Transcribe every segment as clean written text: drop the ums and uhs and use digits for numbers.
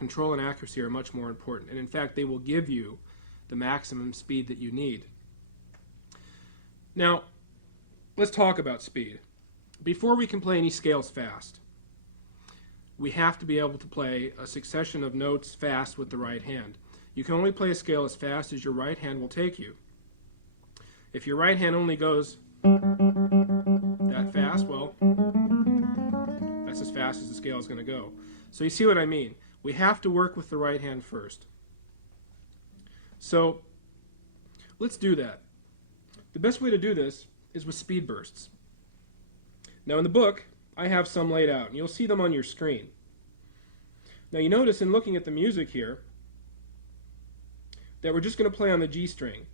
control and accuracy are much more important. And in fact, they will give you the maximum speed that you need. Now, let's talk about speed. Before we can play any scales fast, we have to be able to play a succession of notes fast with the right hand. You can only play a scale as fast as your right hand will take you. If your right hand only goes that fast, well, that's as fast as the scale is going to go. So you see what I mean? We have to work with the right hand first. So let's do that. The best way to do this is with speed bursts. Now in the book, I have some laid out, and you'll see them on your screen. Now you notice in looking at the music here that we're just going to play on the G string.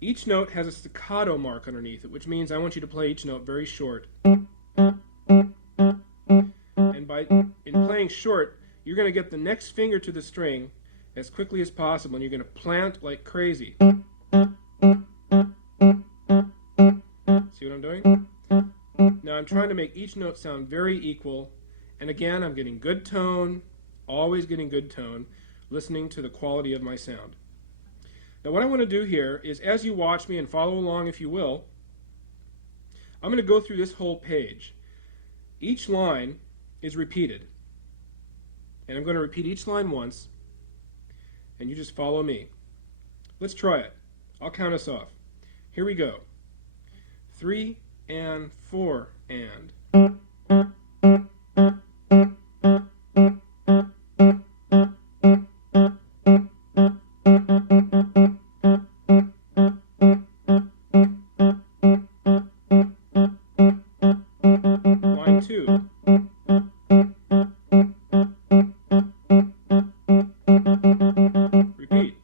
Each note has a staccato mark underneath it, which means I want you to play each note very short. And in playing short, you're going to get the next finger to the string as quickly as possible, and you're going to plant like crazy. See what I'm doing? Now I'm trying to make each note sound very equal, and again I'm getting good tone, always getting good tone, listening to the quality of my sound. Now what I want to do here is, as you watch me and follow along if you will, I'm going to go through this whole page. Each line is repeated, and I'm going to repeat each line once, and you just follow me. Let's try it. I'll count us off. Here we go. 3 and 4 and. Line 2. Repeat.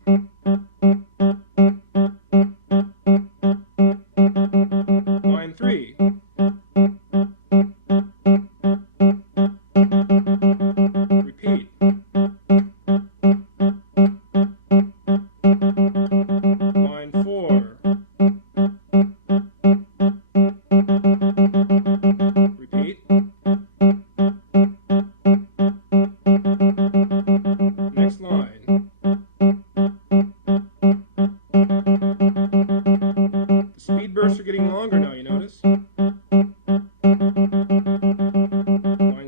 Line 3. Repeat. Line 4. Repeat. Next line. The speed bursts are getting longer now, you notice? Line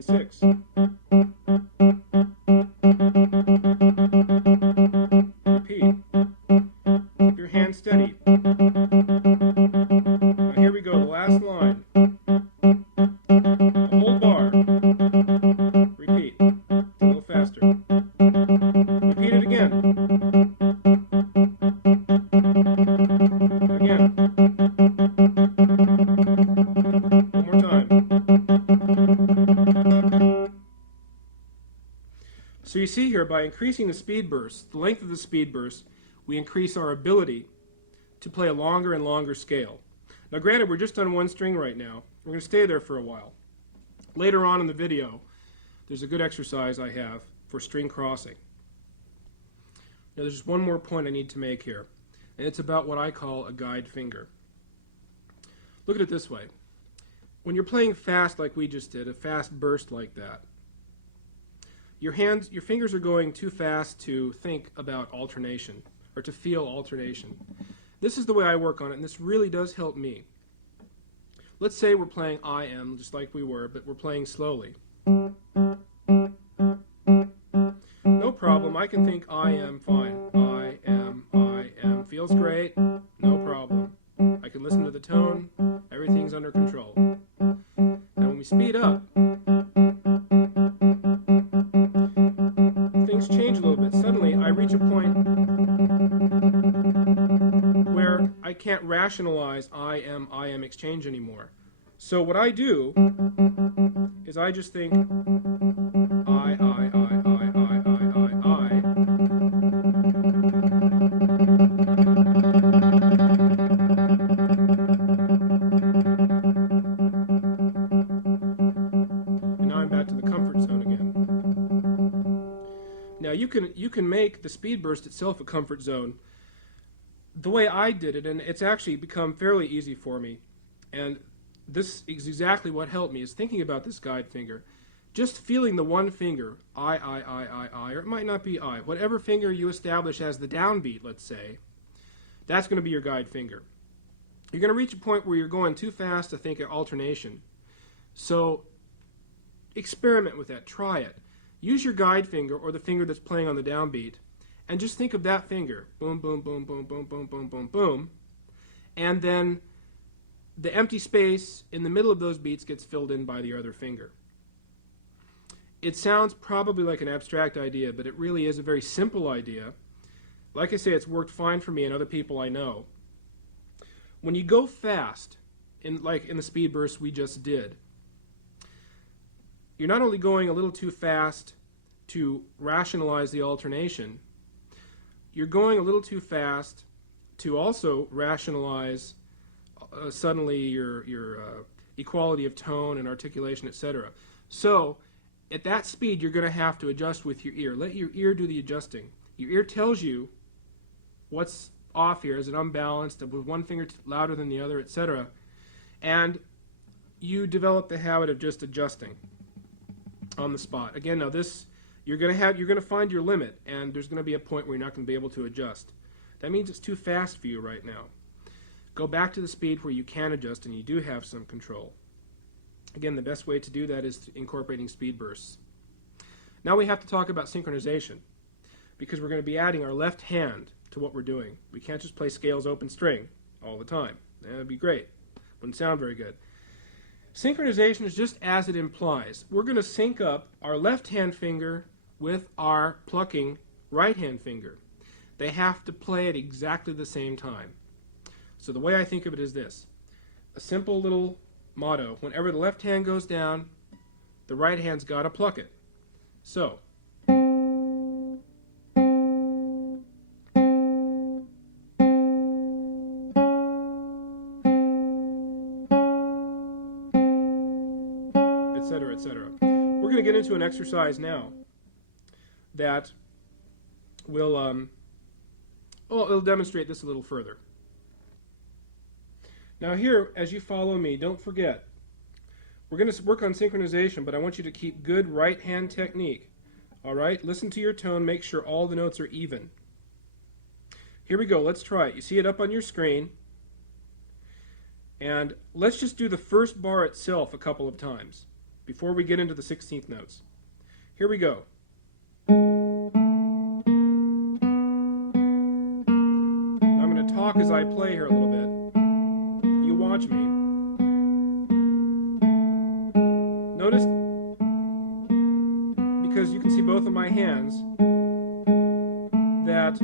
6. Repeat. Keep your hand steady. Now here we go, the last line. A whole bar. Repeat. A little faster. Repeat it again. Again. One more time. So you see here, by increasing the speed burst, the length of the speed burst, we increase our ability to play a longer and longer scale. Now granted, we're just on one string right now. We're going to stay there for a while. Later on in the video, there's a good exercise I have for string crossing. Now there's just one more point I need to make here, and it's about what I call a guide finger. Look at it this way. When you're playing fast like we just did, a fast burst like that, your fingers are going too fast to think about alternation, or to feel alternation. This is the way I work on it, and this really does help me. Let's say we're playing I am, just like we were, but we're playing slowly. No problem, I can think I am fine. I am, feels great, no problem. I can listen to the tone, everything's under control. Now when we speed up, things change a little bit. Suddenly I reach a point where I can't rationalize I am exchange anymore. So what I do is I just think I. And now I'm back to the comfort zone again. Now you can make the speed burst itself a comfort zone the way I did it, and it's actually become fairly easy for me. And this is exactly what helped me, is thinking about this guide finger. just feeling the one finger, I, or it might not be I, whatever finger you establish as the downbeat, let's say, that's going to be your guide finger. You're going to reach a point where you're going too fast to think of alternation. So experiment with that. Try it. Use your guide finger or the finger that's playing on the downbeat and just think of that finger. Boom, boom, boom, boom, boom, boom, boom, boom, boom. And then the empty space in the middle of those beats gets filled in by the other finger. It sounds probably like an abstract idea, but it really is a very simple idea. Like I say, it's worked fine for me and other people I know. When you go fast, like in the speed burst we just did, you're not only going a little too fast to rationalize the alternation, you're going a little too fast to also rationalize suddenly your equality of tone and articulation, etc. So at that speed, you're going to have to adjust with your ear. Let your ear do the adjusting. Your ear tells you what's off here. Is it unbalanced? With one finger louder than the other, etc. And you develop the habit of just adjusting on the spot. Again, now this you're going to find your limit, and there's going to be a point where you're not going to be able to adjust. That means it's too fast for you right now. Go back to the speed where you can adjust and you do have some control. Again, the best way to do that is incorporating speed bursts. Now we have to talk about synchronization, because we're going to be adding our left hand to what we're doing. We can't just play scales open string all the time. That would be great. Wouldn't sound very good. Synchronization is just as it implies. We're going to sync up our left hand finger with our plucking right hand finger. They have to play at exactly the same time. So the way I think of it is this. A simple little motto. Whenever the left hand goes down, the right hand's got to pluck it. So, etc., etc. We're going to get into an exercise now that will it'll demonstrate this a little further. Now here, as you follow me, don't forget, we're going to work on synchronization, but I want you to keep good right hand technique. All right? Listen to your tone, make sure all the notes are even. Here we go, let's try it. You see it up on your screen. And let's just do the first bar itself a couple of times before we get into the 16th notes. Here we go. Now I'm going to talk as I play here a little bit. You watch me. Notice, because you can see both of my hands, that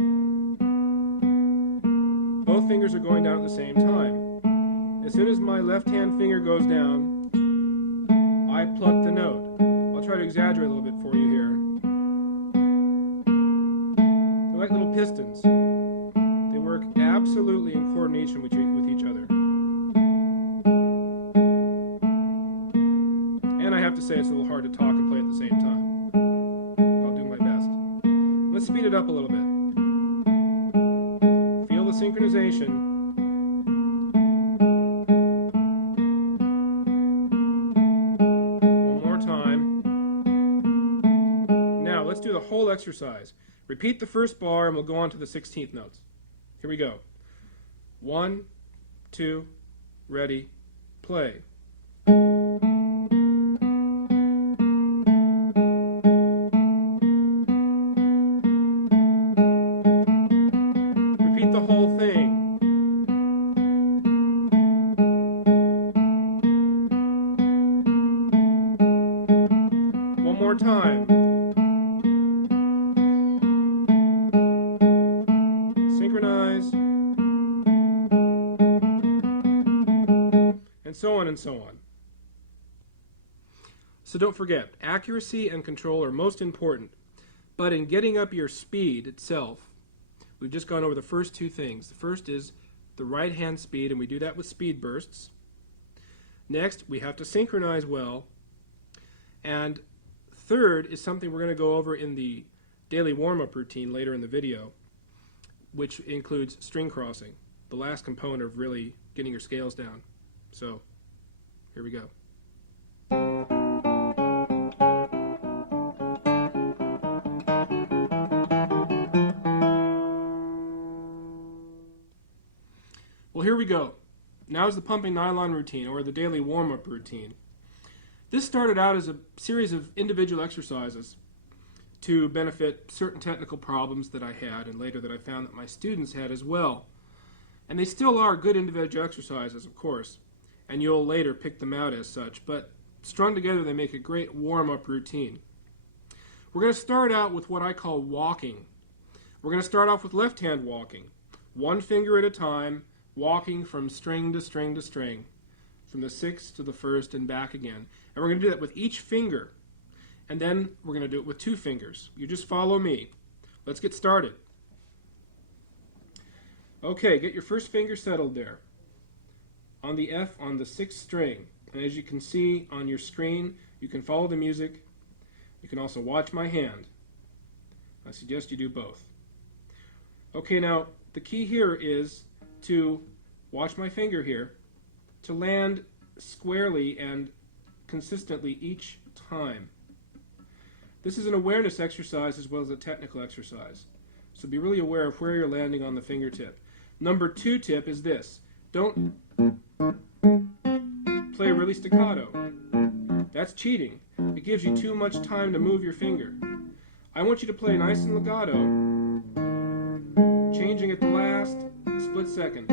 both fingers are going down at the same time. As soon as my left hand finger goes down, I pluck the note. I'll try to exaggerate a little bit for you here. They're like little pistons. They work absolutely in coordination with each other. And I have to say it's a little hard to talk and play at the same time. I'll do my best. Let's speed it up a little bit. Feel the synchronization. Let's do the whole exercise. Repeat the first bar and we'll go on to the 16th notes. Here we go. 1, 2, ready, play. Repeat the whole thing. One more time. And so on and so on. So don't forget, accuracy and control are most important, but in getting up your speed itself, we've just gone over the first two things. The first is the right hand speed, and we do that with speed bursts. Next, we have to synchronize well. And third is something we're going to go over in the daily warm-up routine later in the video, which includes string crossing, the last component of really getting your scales down. So, here we go. Well, here we go. Now is the pumping nylon routine, or the daily warm-up routine. This started out as a series of individual exercises to benefit certain technical problems that I had, and later that I found that my students had as well. And they still are good individual exercises, of course, and you'll later pick them out as such, but strung together they make a great warm-up routine. We're going to start out with what I call walking. We're going to start off with left-hand walking, one finger at a time, walking from string to string to string, from the 6th to the 1st and back again. And we're going to do that with each finger, and then we're going to do it with 2 fingers. You just follow me. Let's get started. Okay, get your first finger settled there on the F on the 6th string. And as you can see on your screen, you can follow the music. You can also watch my hand. I suggest you do both. Okay, now the key here is to watch my finger here, to land squarely and consistently each time. This is an awareness exercise as well as a technical exercise. So be really aware of where you're landing on the fingertip. Number 2 tip is this. Don't play really staccato. That's cheating. It gives you too much time to move your finger. I want you to play nice and legato, changing at the last split second.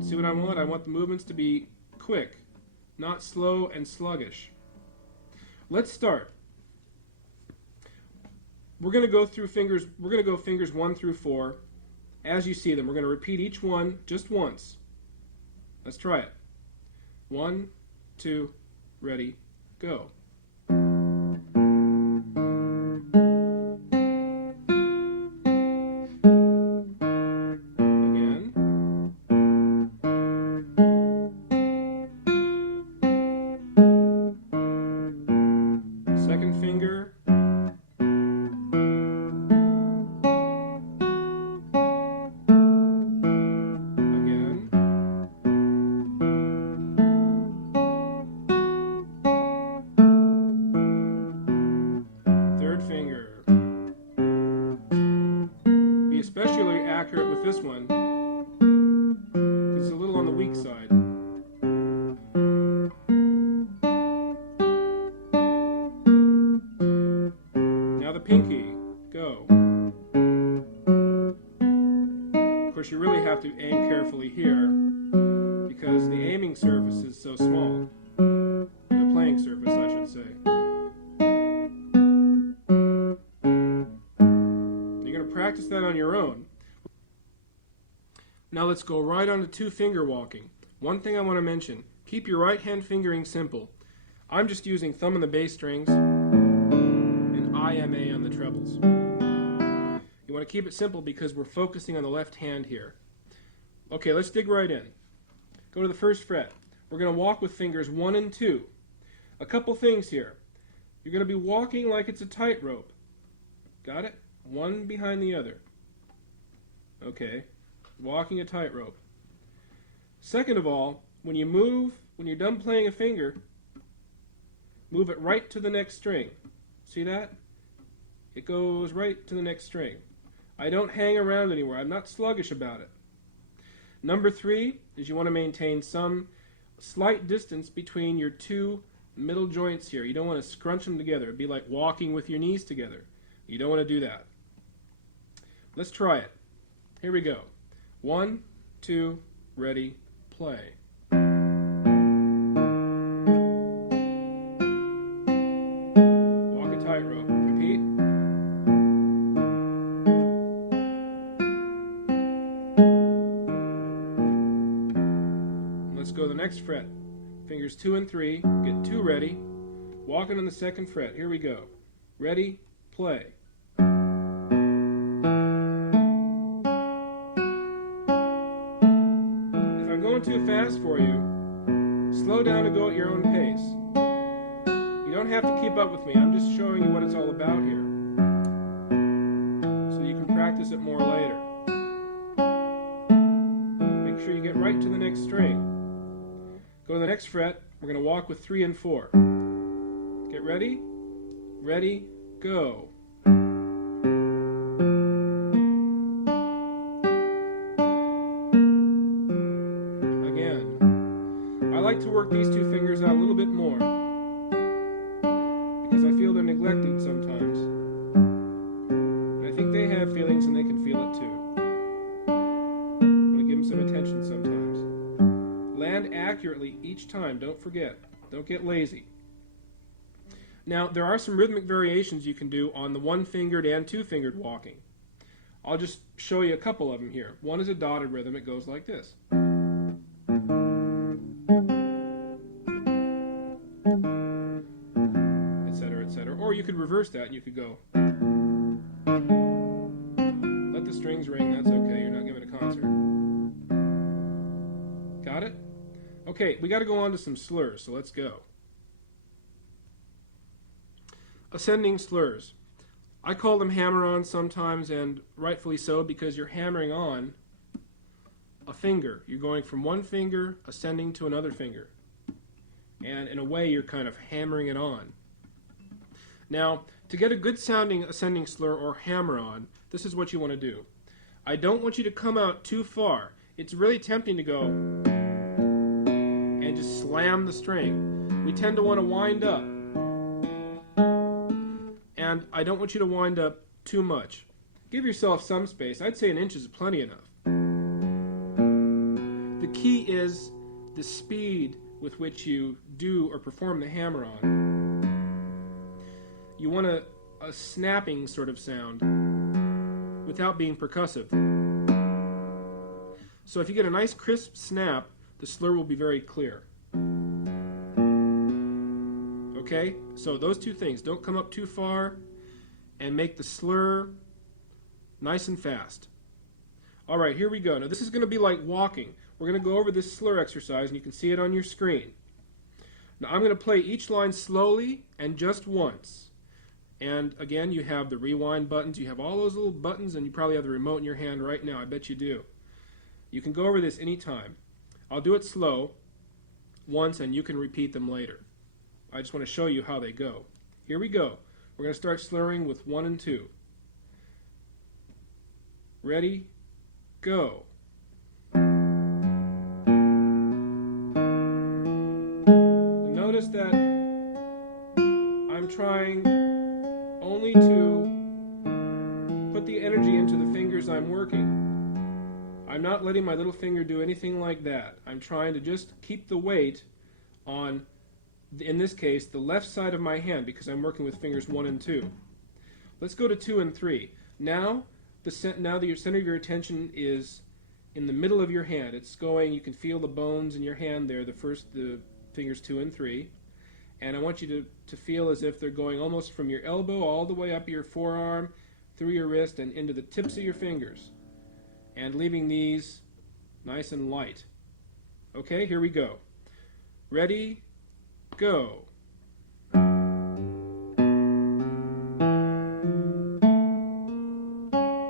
See what I want? I want the movements to be quick, not slow and sluggish. Let's start. We're going to go through fingers. We're going to go fingers 1 through 4 as you see them. We're going to repeat each one just once. Let's try it. 1, 2, ready, go. Second finger. Again. Third finger. Be especially accurate with this one, because it's a little on the weak side. Pinky, go. Of course, you really have to aim carefully here because the aiming surface is so small. The playing surface, I should say. You're going to practice that on your own. Now let's go right on to 2-finger walking. One thing I want to mention, keep your right hand fingering simple. I'm just using thumb on the bass strings, IMA on the trebles. You want to keep it simple because we're focusing on the left hand here. Okay, let's dig right in. Go to the 1st fret. We're going to walk with fingers 1 and 2. A couple things here. You're going to be walking like it's a tightrope. Got it? One behind the other. Okay, walking a tightrope. Second of all, when you move, when you're done playing a finger, move it right to the next string. See that? It goes right to the next string. I don't hang around anywhere. I'm not sluggish about it. Number 3 is you want to maintain some slight distance between your 2 middle joints here. You don't want to scrunch them together. It'd be like walking with your knees together. You don't want to do that. Let's try it. Here we go. 1, 2, ready, play. Walk a tightrope. Repeat. Let's go to the next fret. Fingers 2 and 3. Get 2 ready. Walking on the 2nd fret. Here we go. Ready, play. If I'm going too fast for you, slow down and go at your own pace. You don't have to keep up with me. I'm just showing you what it's all about here, so you can practice it more later. Make sure you get right to the next string. Go to the next fret. We're going to walk with 3 and 4. Get ready? Ready, go. these two fingers out a little bit more, because I feel they're neglected sometimes. And I think they have feelings and they can feel it too. I want to give them some attention sometimes. Land accurately each time, don't forget. Don't get lazy. Now, there are some rhythmic variations you can do on the one-fingered and two-fingered walking. I'll just show you a couple of them here. One is a dotted rhythm. It goes like this. Etc., etc. Or you could reverse that and you could go. Let the strings ring. That's okay. You're not giving a concert. Got it? Okay, we got to go on to some slurs, so let's go. Ascending slurs. I call them hammer-ons sometimes, and rightfully so, because you're hammering on a finger. You're going from one finger, ascending to another finger. And in a way, you're kind of hammering it on. Now, to get a good sounding ascending slur or hammer-on, this is what you want to do. I don't want you to come out too far. It's really tempting to go and just slam the string. We tend to want to wind up. And I don't want you to wind up too much. Give yourself some space. I'd say an inch is plenty enough. The key is the speed with which you do or perform the hammer-on. You want a snapping sort of sound without being percussive. So if you get a nice crisp snap, the slur will be very clear. Okay? So those two things. Don't come up too far, and make the slur nice and fast. All right, here we go. Now this is going to be like walking. We're going to go over this slur exercise, and you can see it on your screen. Now I'm going to play each line slowly and just once. And again, you have the rewind buttons. You have all those little buttons, and you probably have the remote in your hand right now. I bet you do. You can go over this anytime. I'll do it slow once, and you can repeat them later. I just want to show you how they go. Here we go. We're going to start slurring with 1 and 2. Ready? Go. Notice that I'm trying only to put the energy into the fingers I'm working. I'm not letting my little finger do anything like that. I'm trying to just keep the weight on, in this case, the left side of my hand, because I'm working with fingers 1 and 2. Let's go to 2 and 3. Now the center of your attention is in the middle of your hand. It's going, you can feel the bones in your hand there, the fingers 2 and 3. And I want you to feel as if they're going almost from your elbow all the way up your forearm, through your wrist, and into the tips of your fingers. And leaving these nice and light. Okay, here we go. Ready? Go. If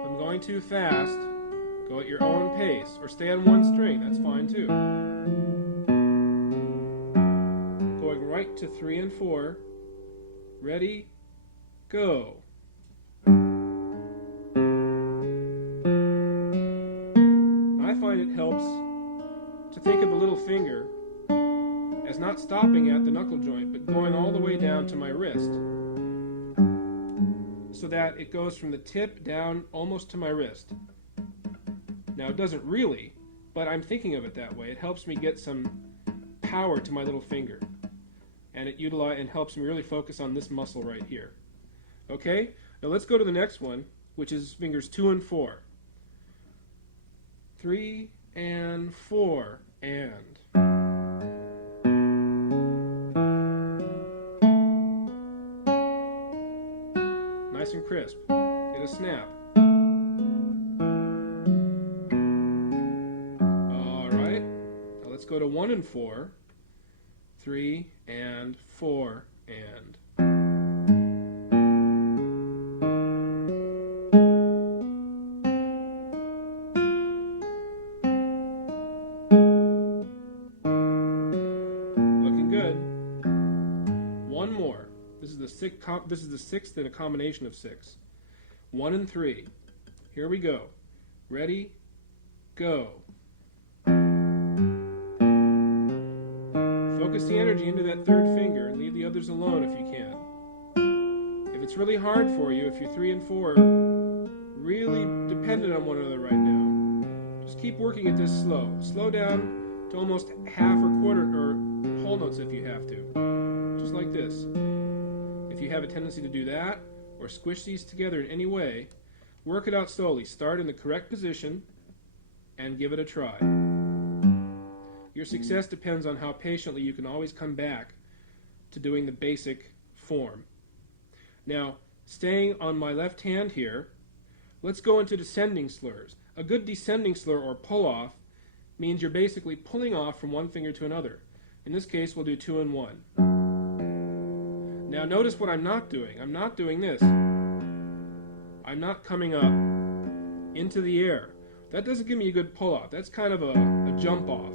I'm going too fast, go at your own pace, or stay on one string, that's fine too. Going right to 3 and 4. Ready? Go. I find it helps to think of the little finger as not stopping at the knuckle joint, but going all the way down to my wrist, so that it goes from the tip down almost to my wrist. Now it doesn't really, but I'm thinking of it that way. It helps me get some power to my little finger, and it helps me really focus on this muscle right here. Okay, now let's go to the next one, which is fingers 2 and 4. 3 and 4 and. Nice and crisp. Get a snap. Alright. Now let's go to 1 and 4. 3 and 4 and. Looking good. One more. This is the sixth in a combination of 6. 1 and 3. Here we go. Ready? Go. focus the energy into that third finger and leave the others alone if you can. If it's really hard for you, if you're 3 and 4 really dependent on one another right now, just keep working at this slow. Slow down to almost half or quarter or whole notes if you have to. Just like this. If you have a tendency to do that or squish these together in any way, work it out slowly. Start in the correct position and give it a try. Your success depends on how patiently you can always come back to doing the basic form. Now, staying on my left hand here, let's go into descending slurs. A good descending slur or pull-off means you're basically pulling off from one finger to another. In this case, we'll do 2 and 1. Now notice what I'm not doing. I'm not doing this. I'm not coming up into the air. That doesn't give me a good pull-off. That's kind of a jump-off.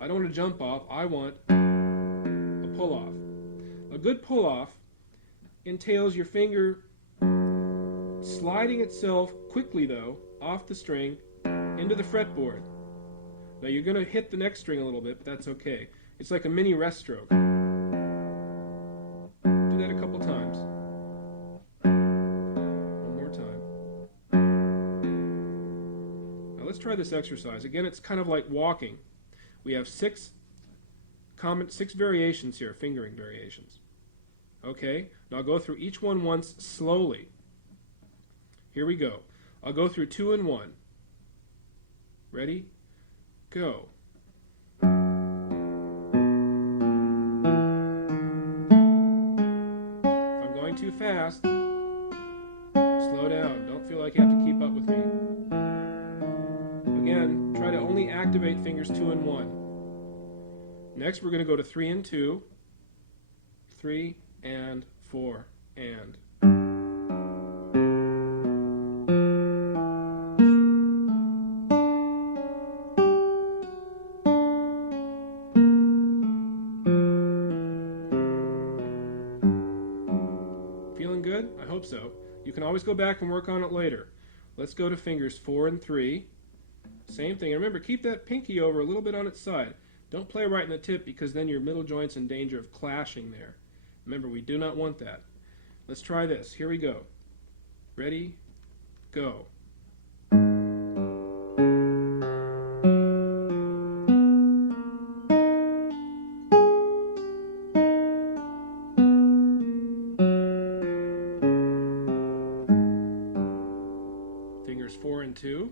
I don't want to jump off. I want a pull-off. A good pull-off entails your finger sliding itself quickly, though, off the string into the fretboard. Now you're going to hit the next string a little bit, but that's okay. It's like a mini rest stroke. Do that a couple times. One more time. Now let's try this exercise. Again, it's kind of like walking. We have six variations here, fingering variations. Okay, now I'll go through each one once slowly. Here we go. I'll go through 2 and 1. Ready? Go. If I'm going too fast, slow down. Don't feel like you have to keep up with me. Again, try to only activate fingers 2 and 1. Next, we're going to go to 3 and 2, 3 and 4, and. Feeling good? I hope so. You can always go back and work on it later. Let's go to fingers 4 and 3. Same thing. And remember, keep that pinky over a little bit on its side. Don't play right in the tip because then your middle joint's in danger of clashing there. Remember, we do not want that. Let's try this. Here we go. Ready? Go. Fingers 4 and 2.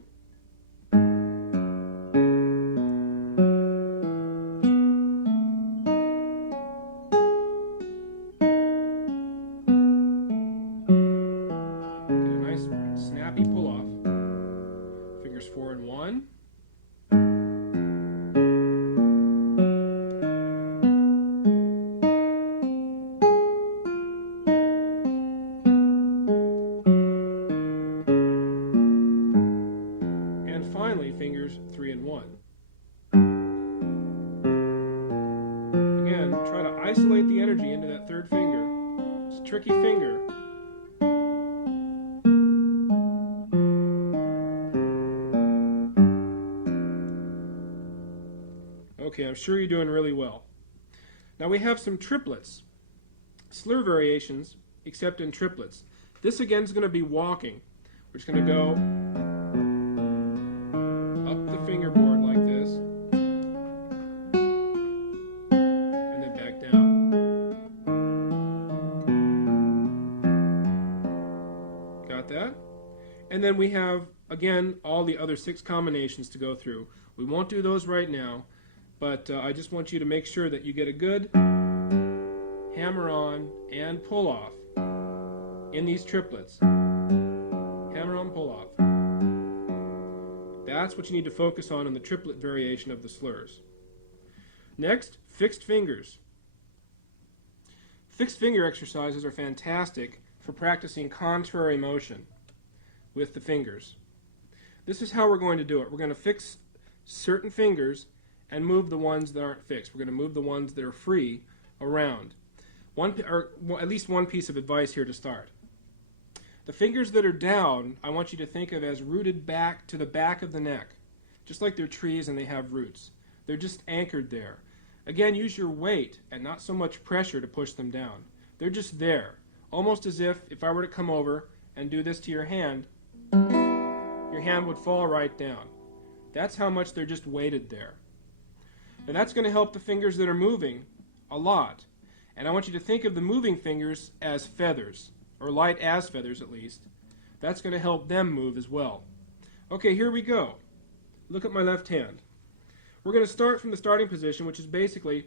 Snappy pull-off. Fingers 4 and 1. And finally, fingers 3 and 1. Again, try to isolate the energy into that third finger. It's a tricky finger. Okay, I'm sure you're doing really well. Now we have some triplets, slur variations, except in triplets. This again is going to be walking. We're just going to go up the fingerboard like this, and then back down. Got that? And then we have, again, all the other 6 combinations to go through. We won't do those right now. But I just want you to make sure that you get a good hammer on and pull off in these triplets. Hammer on, pull off. That's what you need to focus on in the triplet variation of the slurs. Next, fixed fingers. Fixed finger exercises are fantastic for practicing contrary motion with the fingers. This is how we're going to do it. We're going to fix certain fingers and move the ones that aren't fixed. We're going to move the ones that are free around. At least one piece of advice here to start. The fingers that are down, I want you to think of as rooted back to the back of the neck, just like they're trees and they have roots. They're just anchored there. Again, use your weight and not so much pressure to push them down. They're just there, almost as if I were to come over and do this to your hand would fall right down. That's how much they're just weighted there. And that's going to help the fingers that are moving a lot. And I want you to think of the moving fingers as feathers, or light as feathers at least. That's going to help them move as well. Okay, here we go. Look at my left hand. We're going to start from the starting position, which is basically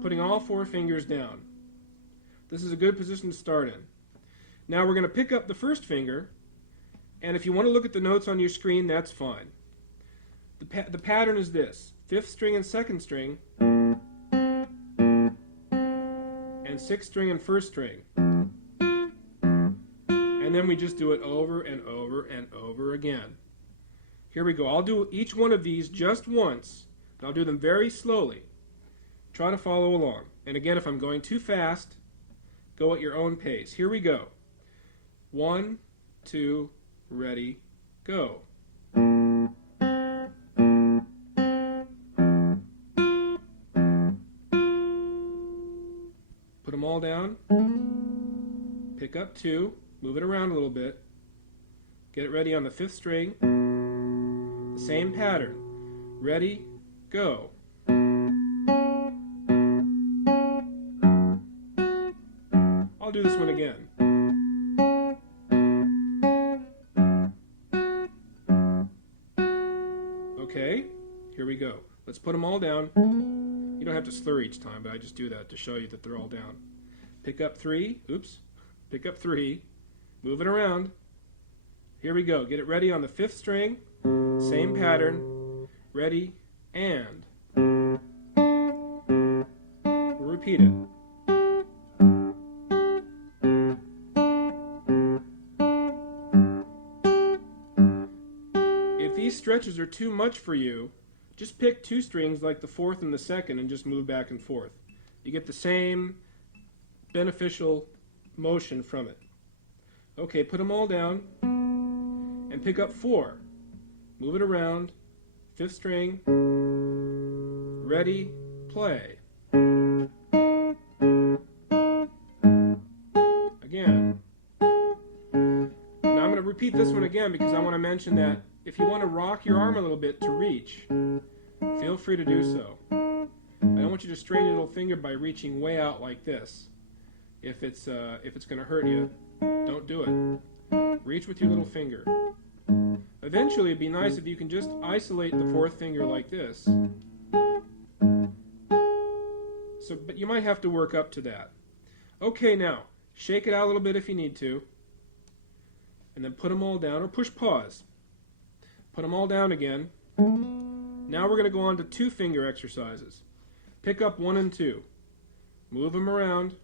putting all 4 fingers down. This is a good position to start in. Now we're going to pick up the first finger, and if you want to look at the notes on your screen, that's fine. The pattern is this: 5th string and 2nd string, and 6th string and 1st string. And then we just do it over and over and over again. Here we go. I'll do each one of these just once, and I'll do them very slowly. Try to follow along. And again, if I'm going too fast, go at your own pace. Here we go. 1, 2, ready, go. Put them all down. Pick up 2. Move it around a little bit. Get it ready on the 5th string. The same pattern. Ready, go. I'll do this one again. Okay, here we go. Let's put them all down. You don't have to slur each time, but I just do that to show you that they're all down. Pick up 3. Oops. Pick up 3. Move it around. Here we go. Get it ready on the 5th string. Same pattern. Ready, and. We'll repeat it. If these stretches are too much for you, just pick 2 strings like the 4th and the 2nd and just move back and forth. You get the same beneficial motion from it. Okay, put them all down and pick up 4. Move it around, 5th string, ready, play. Again. Now I'm going to repeat this one again because I want to mention that if you want to rock your arm a little bit to reach, feel free to do so. I don't want you to strain your little finger by reaching way out like this. If it's going to hurt you, don't do it. Reach with your little finger. Eventually, it'd be nice if you can just isolate the 4th finger like this. But you might have to work up to that. Okay, now, shake it out a little bit if you need to. And then put them all down, or push pause. Put them all down again. Now we're going to go on to 2 finger exercises. Pick up 1 and 2. Move them around,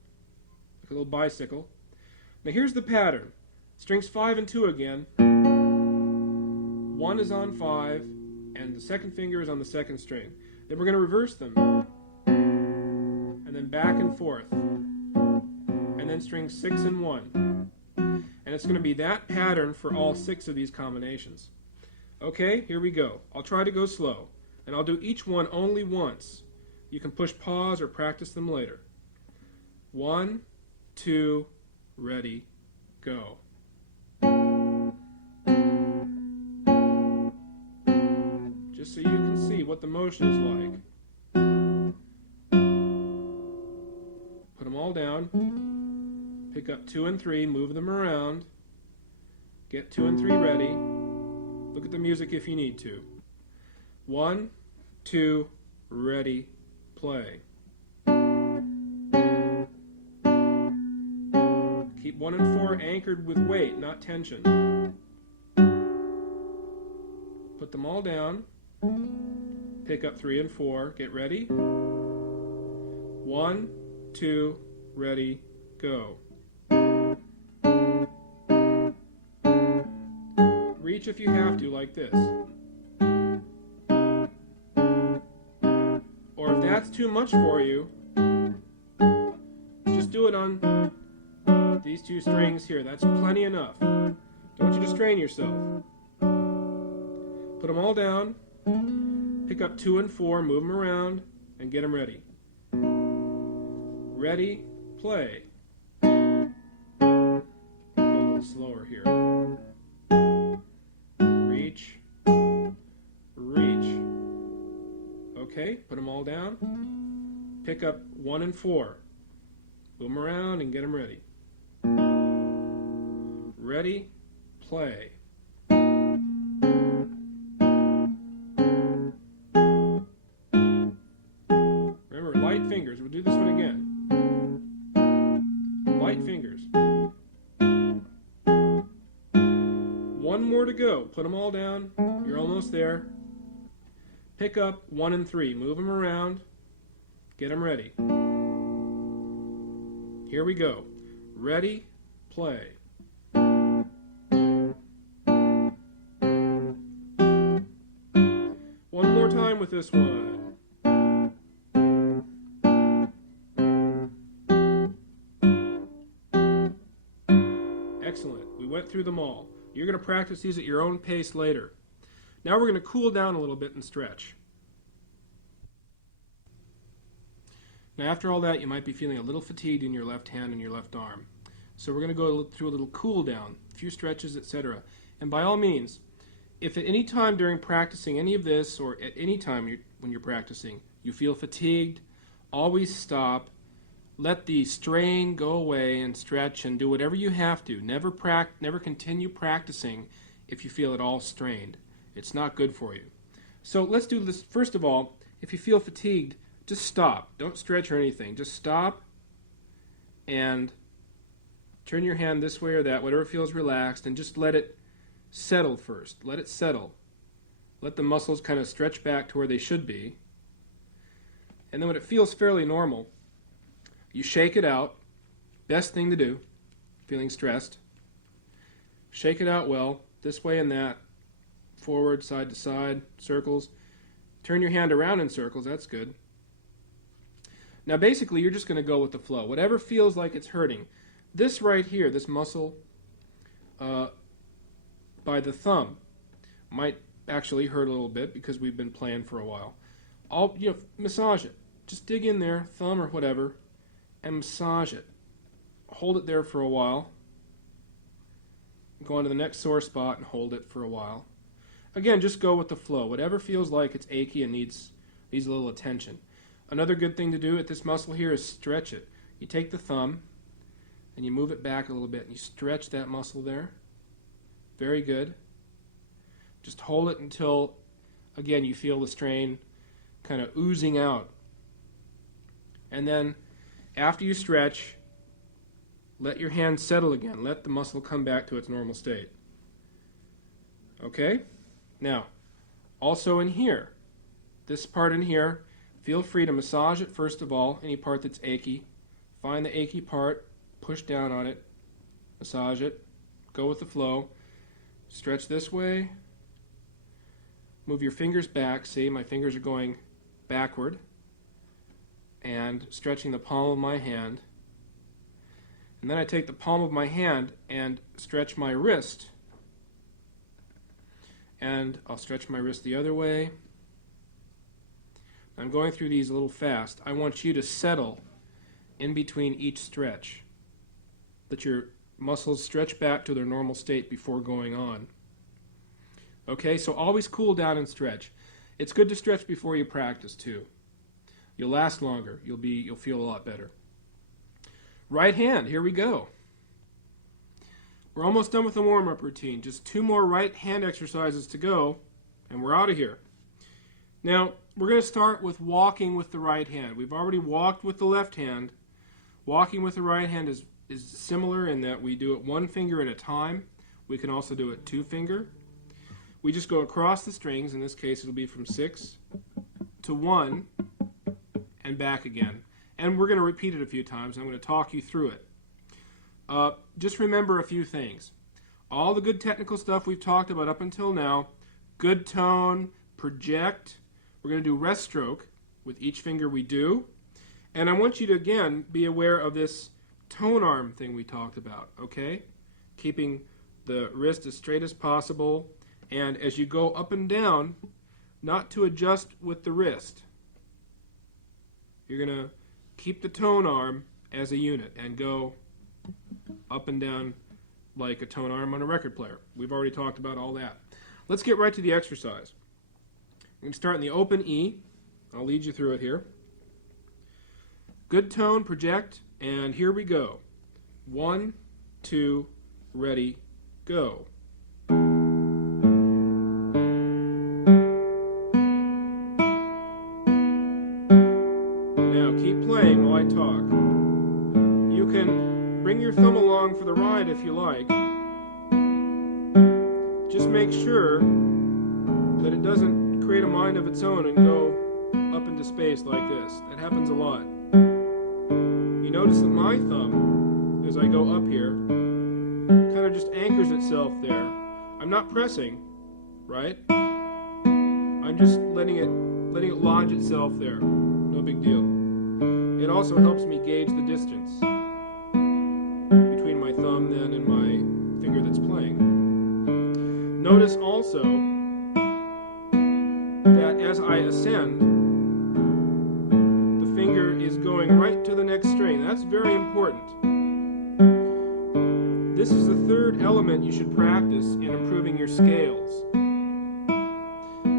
like a little bicycle. Now here's the pattern. Strings 5 and 2 again. 1 is on 5, and the 2nd finger is on the 2nd string. Then we're going to reverse them. And then back and forth. And then strings 6 and 1. And it's going to be that pattern for all 6 of these combinations. Okay, here we go. I'll try to go slow. And I'll do each one only once. You can push pause or practice them later. 1, 2, ready, go. Just so you can see what the motion is like. Put them all down. Pick up 2 and 3, move them around. Get 2 and 3 ready. Look at the music if you need to. 1, 2, ready, play. Keep 1 and 4 anchored with weight, not tension. Put them all down. Pick up 3 and 4. Get ready. 1, 2, ready, go. Reach if you have to, like this. Or if that's too much for you, just do it on these 2 strings here. That's plenty enough. Don't want you to strain yourself. Put them all down. Pick up 2 and 4, move them around. and get them ready. Ready, play. Go a little slower here. Reach, reach. Okay, put them all down. Pick up 1 and 4. Move them around and get them ready. Ready, play. Remember, light fingers. We'll do this one again. Light fingers. 1 more to go. Put them all down. You're almost there. Pick up 1 and 3. Move them around. Get them ready. Here we go. Ready, play. One more time with this one. Excellent. We went through them all. You're going to practice these at your own pace later. Now we're going to cool down a little bit and stretch. Now after all that, you might be feeling a little fatigued in your left hand and your left arm. So we're going to go through a little cool down, a few stretches, etc. And by all means, if at any time during practicing any of this, or at any time when you're practicing, you feel fatigued, always stop, let the strain go away and stretch and do whatever you have to. Never continue practicing if you feel at all strained. It's not good for you. So let's do this. First of all, if you feel fatigued, just stop. Don't stretch or anything. Just stop and turn your hand this way or that, whatever feels relaxed, and just let it settle first. Let it settle. Let the muscles kind of stretch back to where they should be. And then when it feels fairly normal, you shake it out. Best thing to do, feeling stressed. Shake it out well, this way and that. Forward, side to side, circles. Turn your hand around in circles, that's good. Now basically you're just going to go with the flow. Whatever feels like it's hurting. This right here, this muscle by the thumb might actually hurt a little bit because we've been playing for a while. Massage it. Just dig in there, thumb or whatever, and massage it. Hold it there for a while. Go on to the next sore spot and hold it for a while. Again, just go with the flow. Whatever feels like it's achy and needs a little attention. Another good thing to do at this muscle here is stretch it. You take the thumb and you move it back a little bit and you stretch that muscle there. Very good. Just hold it until, again, you feel the strain kind of oozing out. And then after you stretch, let your hand settle again. Let the muscle come back to its normal state. Okay? Now, also in here, this part in here, feel free to massage it first of all, any part that's achy. Find the achy part, push down on it, massage it, go with the flow. Stretch this way. Move your fingers back. See, my fingers are going backward. And stretching the palm of my hand. And then I take the palm of my hand and stretch my wrist. And I'll stretch my wrist the other way. I'm going through these a little fast. I want you to settle in between each stretch. Let your muscles stretch back to their normal state before going on. Okay, so always cool down and stretch. It's good to stretch before you practice too. You'll last longer. You'll feel a lot better. Right hand, here we go. We're almost done with the warm-up routine. Just 2 more right hand exercises to go, and we're out of here. Now, we're going to start with walking with the right hand. We've already walked with the left hand. Walking with the right hand is similar in that we do it 1 finger at a time. We can also do it 2 finger. We just go across the strings. In this case, it'll be from 6 to 1 and back again. And we're going to repeat it a few times. I'm going to talk you through it. Just remember a few things. All the good technical stuff we've talked about up until now, good tone, project. We're going to do rest stroke with each finger we do. And I want you to, again, be aware of this tone arm thing we talked about, okay? Keeping the wrist as straight as possible. And as you go up and down, not to adjust with the wrist. You're going to keep the tone arm as a unit and go up and down like a tone arm on a record player. We've already talked about all that. Let's get right to the exercise. We're going to start in the open E. I'll lead you through it here. Good tone, project, and here we go. 1, 2, ready, go. Now keep playing while I talk. You can bring your thumb along for the ride if you like. Just make sure that it doesn't create a mind of its own and go up into space like this. That happens a lot. You notice that my thumb, as I go up here, kind of just anchors itself there. I'm not pressing, right? I'm just letting it lodge itself there. No big deal. It also helps me gauge the distance between my thumb then and my finger that's playing. Notice also that as I ascend, the finger is going right to the next string. That's very important. This is the third element you should practice in improving your scales.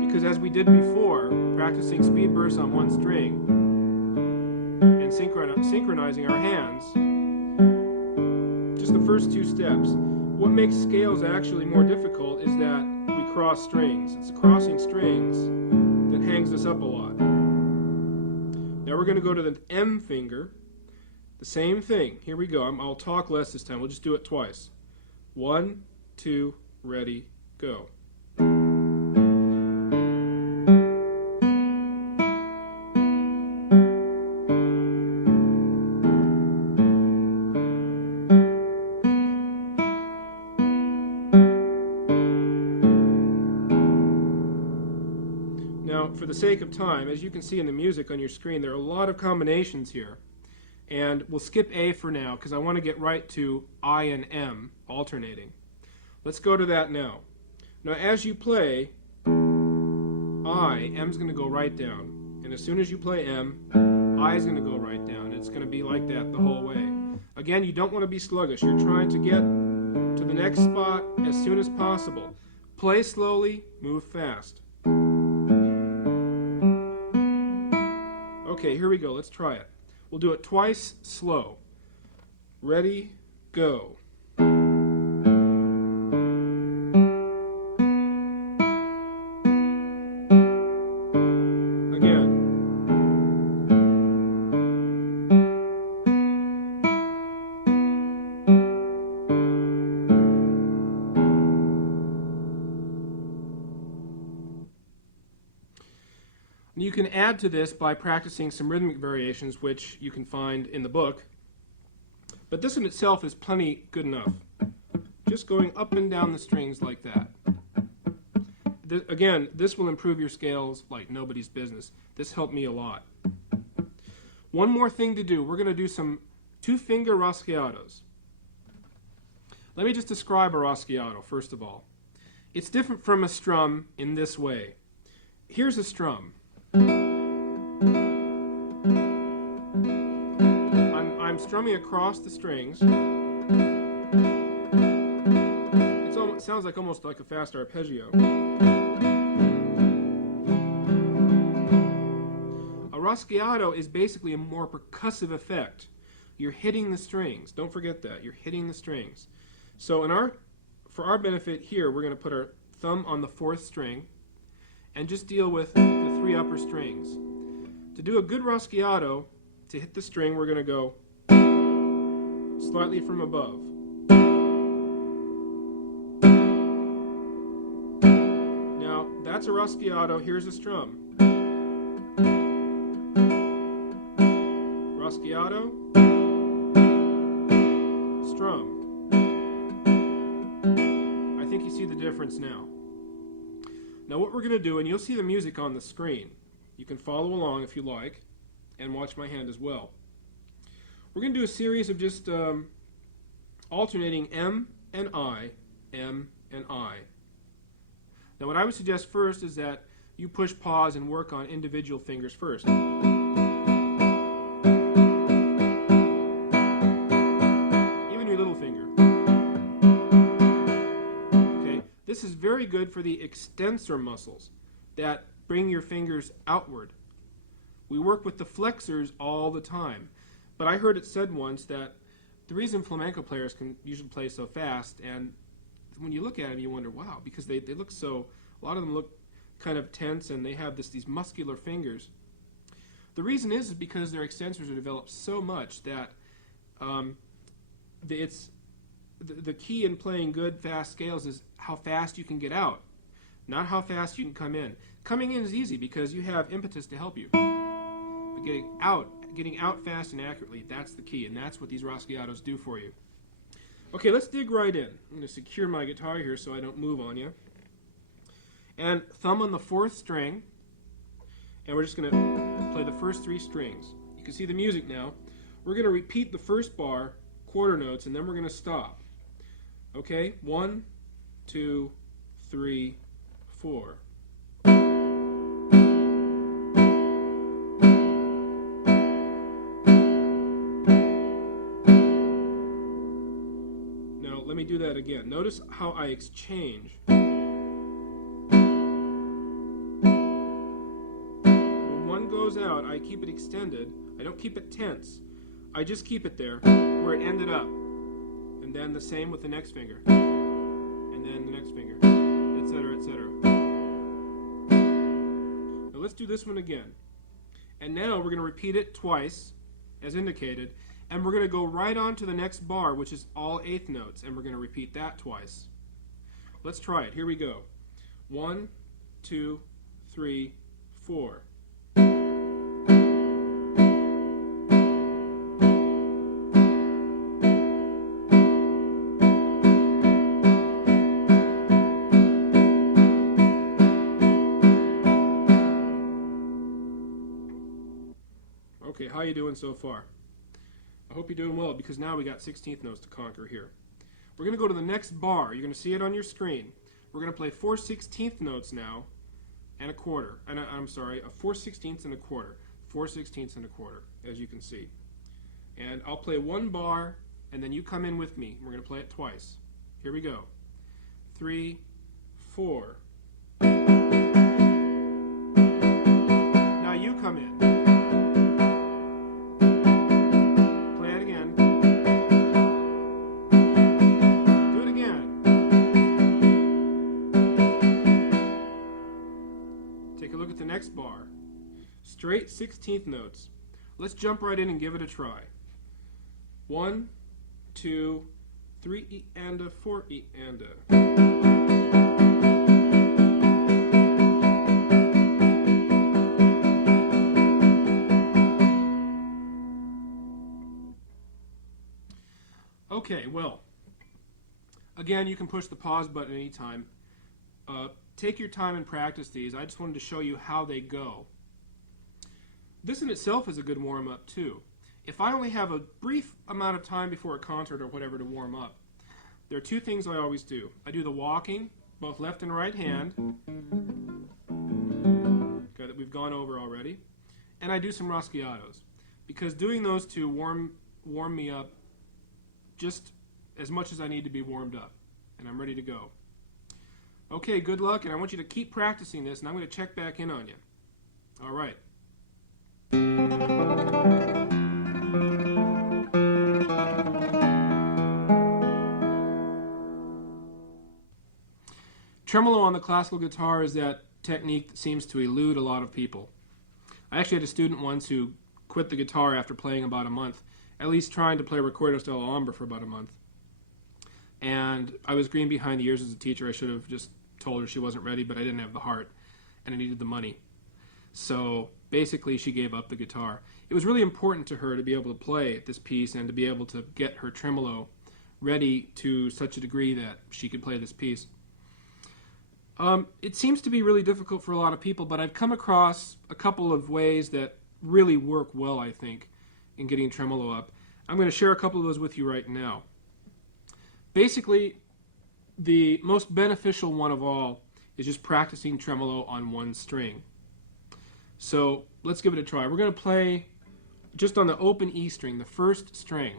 Because as we did before, practicing speed bursts on one string and synchronizing our hands, just the first two steps. What makes scales actually more difficult is that we cross strings. It's the crossing strings that hangs us up a lot. Now we're going to go to the M finger. The same thing. Here we go. I'll talk less this time. We'll just do it twice. 1, 2, ready, go. Now, for the sake of time, as you can see in the music on your screen, there are a lot of combinations here. And we'll skip A for now because I want to get right to I and M alternating. Let's go to that now. Now as you play I, M's going to go right down. And as soon as you play M, I is going to go right down. It's going to be like that the whole way. Again, you don't want to be sluggish. You're trying to get to the next spot as soon as possible. Play slowly, move fast. Okay, here we go. Let's try it. We'll do it twice, slow. Ready, go. Again. You can add to this by practicing some rhythmic variations, which you can find in the book. But this in itself is plenty good enough. Just going up and down the strings like that. Again, this will improve your scales like nobody's business. This helped me a lot. One more thing to do. We're going to do some two-finger raschiatos. Let me just describe a raschiato, first of all. It's different from a strum in this way. Here's a strum. I'm strumming across the strings. It sounds like almost like a fast arpeggio. A raschiato is basically a more percussive effect. You're hitting the strings. Don't forget that. You're hitting the strings. So for our benefit here, we're going to put our thumb on the 4th string and just deal with the 3 upper strings. To do a good raschiato, to hit the string, we're going to go slightly from above. Now, that's a raschiato. Here's a strum. Raschiato, strum. I think you see the difference now. Now what we're going to do, and you'll see the music on the screen. You can follow along if you like, and watch my hand as well. We're going to do a series of just alternating M and I, M and I. Now what I would suggest first is that you push pause and work on individual fingers first. this is very good for the extensor muscles that bring your fingers outward. We work with the flexors all the time. But I heard it said once that the reason flamenco players can usually play so fast, and when you look at them you wonder, wow, because they look so, a lot of them look kind of tense and they have these muscular fingers. The reason is because their extensors are developed so much that it's the key in playing good fast scales is how fast you can get out, not how fast you can come in. Coming in is easy because you have impetus to help you. But getting out fast and accurately, that's the key, and that's what these rasguados do for you. Okay, let's dig right in. I'm going to secure my guitar here so I don't move on you. And thumb on the 4th string, and we're just going to play the first 3 strings. You can see the music now. We're going to repeat the first bar, quarter notes, and then we're going to stop. Okay, 1, 2, 3, 4. Now, let me do that again. Notice how I exchange. When one goes out, I keep it extended. I don't keep it tense. I just keep it there where it ended up. And then the same with the next finger. And then the next finger, etc., etc. Now let's do this one again. And now we're going to repeat it twice, as indicated, and we're going to go right on to the next bar, which is all 8th notes, and we're going to repeat that twice. Let's try it. Here we go. 1, 2, 3, 4. Okay, how you doing so far? I hope you're doing well, because now we got 16th notes to conquer here. We're going to go to the next bar. You're going to see it on your screen. We're going to play 4 16th notes now and a quarter. And I'm sorry, a 4 16ths and a quarter. 4 16ths and a quarter, as you can see. And I'll play one bar, and then you come in with me. We're going to play it twice. Here we go. 3, 4. Now you come in. Next bar, straight 16th notes. Let's jump right in and give it a try. 1, 2, 3 E and a 4 E and a. Okay, well, again, you can push the pause button anytime. Take your time and practice these. I just wanted to show you how they go. This in itself is a good warm-up too. If I only have a brief amount of time before a concert or whatever to warm up, there are 2 things I always do. I do the walking, both left and right hand, okay, that we've gone over already, and I do some rasguados, because doing those 2 warm me up just as much as I need to be warmed up, and I'm ready to go. Okay, good luck, and I want you to keep practicing this, and I'm going to check back in on you. All right. Tremolo on the classical guitar is that technique that seems to elude a lot of people. I actually had a student once who quit the guitar after playing about a month, at least trying to play Recuerdos del Hombre for about a month. And I was green behind the ears as a teacher. I should have just told her she wasn't ready, but I didn't have the heart, and I needed the money. So basically she gave up the guitar. It was really important to her to be able to play this piece and to be able to get her tremolo ready to such a degree that she could play this piece. It seems to be really difficult for a lot of people, but I've come across a couple of ways that really work well, I think, in getting tremolo up. I'm going to share a couple of those with you right now. Basically, the most beneficial one of all is just practicing tremolo on one string. So let's give it a try. We're going to play just on the open E string, the first string.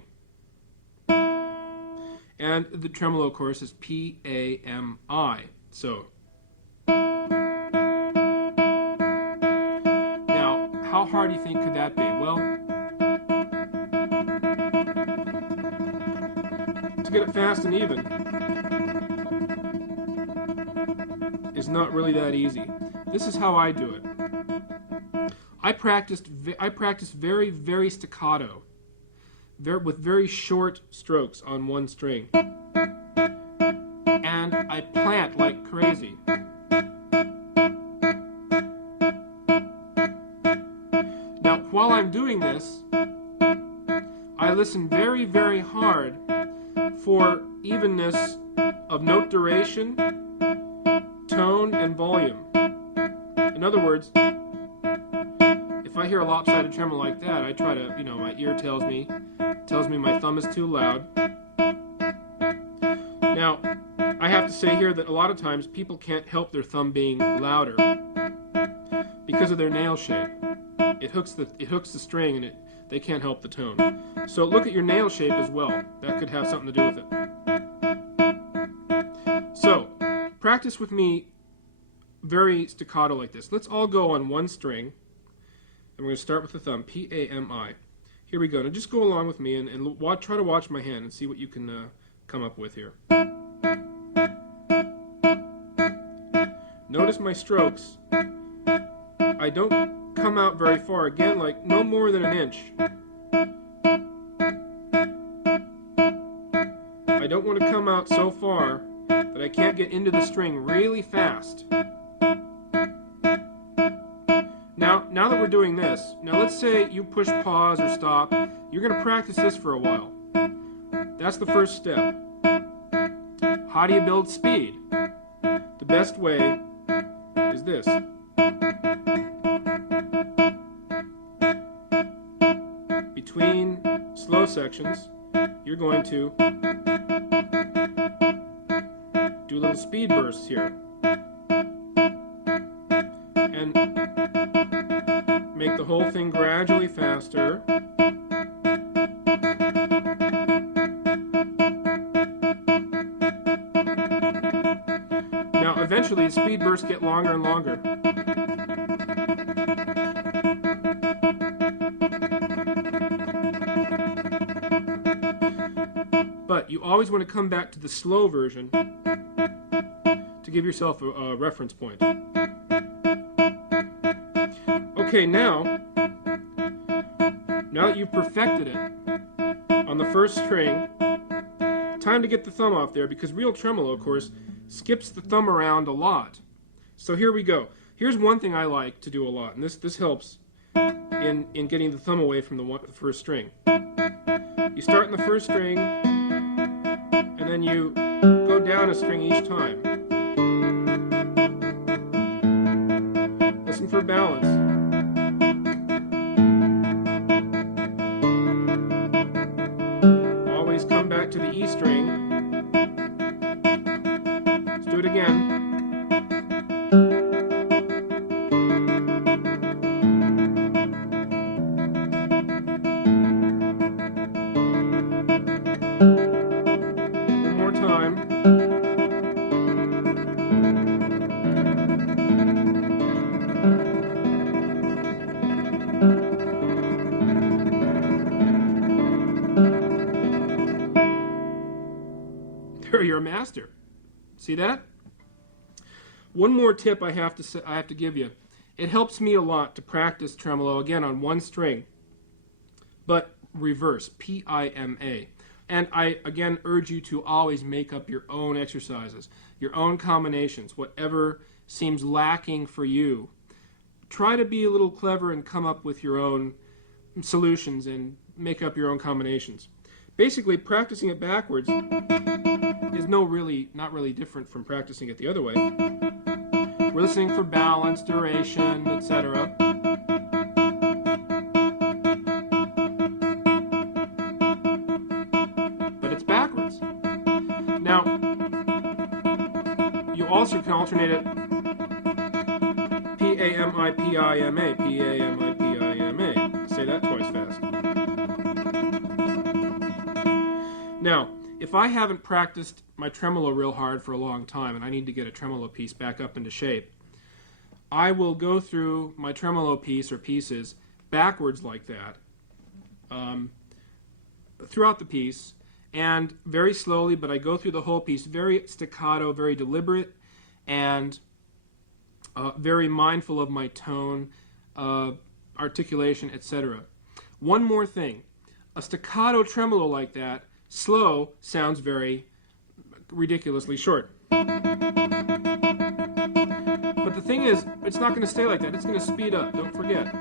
And the tremolo, of course, is P-A-M-I. So. Now, how hard do you think could that be? Well, to get it fast and even is not really that easy. This is how I do it. I practice very, very staccato, with very short strokes on one string. And I plant like crazy. Now, while I'm doing this, I listen very, very hard for evenness of note duration, tone, and volume. In other words, if I hear a lopsided tremolo like that, I try to, my ear tells me my thumb is too loud. Now, I have to say here that a lot of times people can't help their thumb being louder because of their nail shape. It hooks the string and they can't help the tone. So look at your nail shape as well. That could have something to do with it. So, practice with me very staccato like this. Let's all go on one string, and we're going to start with the thumb, P-A-M-I. Here we go. Now just go along with me and try to watch my hand and see what you can come up with here. Notice my strokes. I don't come out very far. Again, like no more than an inch. I don't want to come out so far that I can't get into the string really fast. Now that we're doing this, now let's say you push pause or stop. You're going to practice this for a while. That's the first step. How do you build speed? The best way is this. Between slow sections, you're going to do little speed bursts here. And make the whole thing gradually faster. Now, eventually, the speed bursts get longer and longer. But you always want to come back to the slow version to give yourself a reference point. Okay, now that you've perfected it on the first string, time to get the thumb off there, because real tremolo, of course, skips the thumb around a lot. So here we go. Here's one thing I like to do a lot, and this helps in getting the thumb away from the first string. You start in the first string, and then you go down a string each time. Listen for balance. Always come back to the E string. Let's do it again. One more time. There, you're a master. See that? One more tip I have to give you. It helps me a lot to practice tremolo again on one string, but reverse, P-I-M-A. And I again urge you to always make up your own exercises, your own combinations, whatever seems lacking for you. Try to be a little clever and come up with your own solutions and make up your own combinations. Basically, practicing it backwards is not really different from practicing it the other way. We're listening for balance, duration, etc. But it's backwards. Now, you also can alternate it P-A-M-I-P-I-M-A, P-A-M-I-P-I-M-A. Say that twice fast. Now, if if I haven't practiced my tremolo real hard for a long time and I need to get a tremolo piece back up into shape, I will go through my tremolo piece or pieces backwards like that throughout the piece, and very slowly, but I go through the whole piece, very staccato, very deliberate, and very mindful of my tone, articulation, etc. One more thing. A staccato tremolo like that, slow, sounds very ridiculously short. But the thing is, it's not going to stay like that. It's going to speed up, don't forget.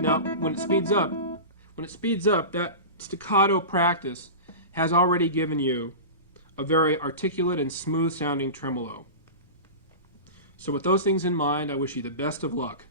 Now, when it speeds up, that staccato practice has already given you a very articulate and smooth sounding tremolo. So with those things in mind, I wish you the best of luck.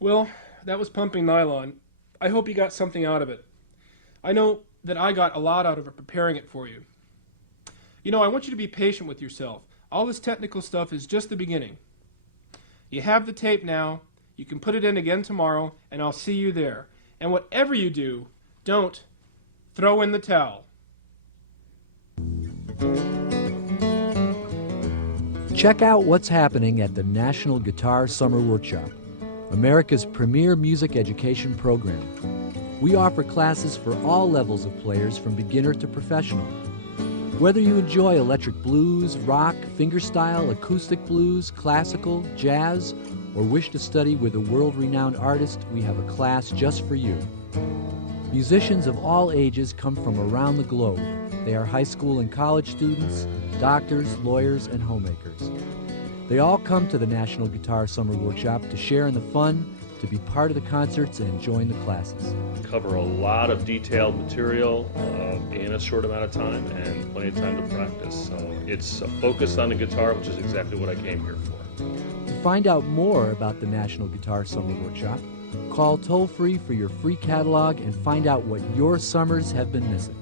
Well, that was Pumping Nylon. I hope you got something out of it. I know that I got a lot out of it preparing it for you. You know, I want you to be patient with yourself. All this technical stuff is just the beginning. You have the tape now. You can put it in again tomorrow, and I'll see you there. And whatever you do, don't throw in the towel. Check out what's happening at the National Guitar Summer Workshop, America's premier music education program. We offer classes for all levels of players from beginner to professional. Whether you enjoy electric blues, rock, fingerstyle, acoustic blues, classical, jazz, or wish to study with a world-renowned artist, we have a class just for you. Musicians of all ages come from around the globe. They are high school and college students, doctors, lawyers, and homemakers. They all come to the National Guitar Summer Workshop to share in the fun, to be part of the concerts, and join the classes. We cover a lot of detailed material in a short amount of time and plenty of time to practice. So it's focused on the guitar, which is exactly what I came here for. To find out more about the National Guitar Summer Workshop, call toll-free for your free catalog and find out what your summers have been missing.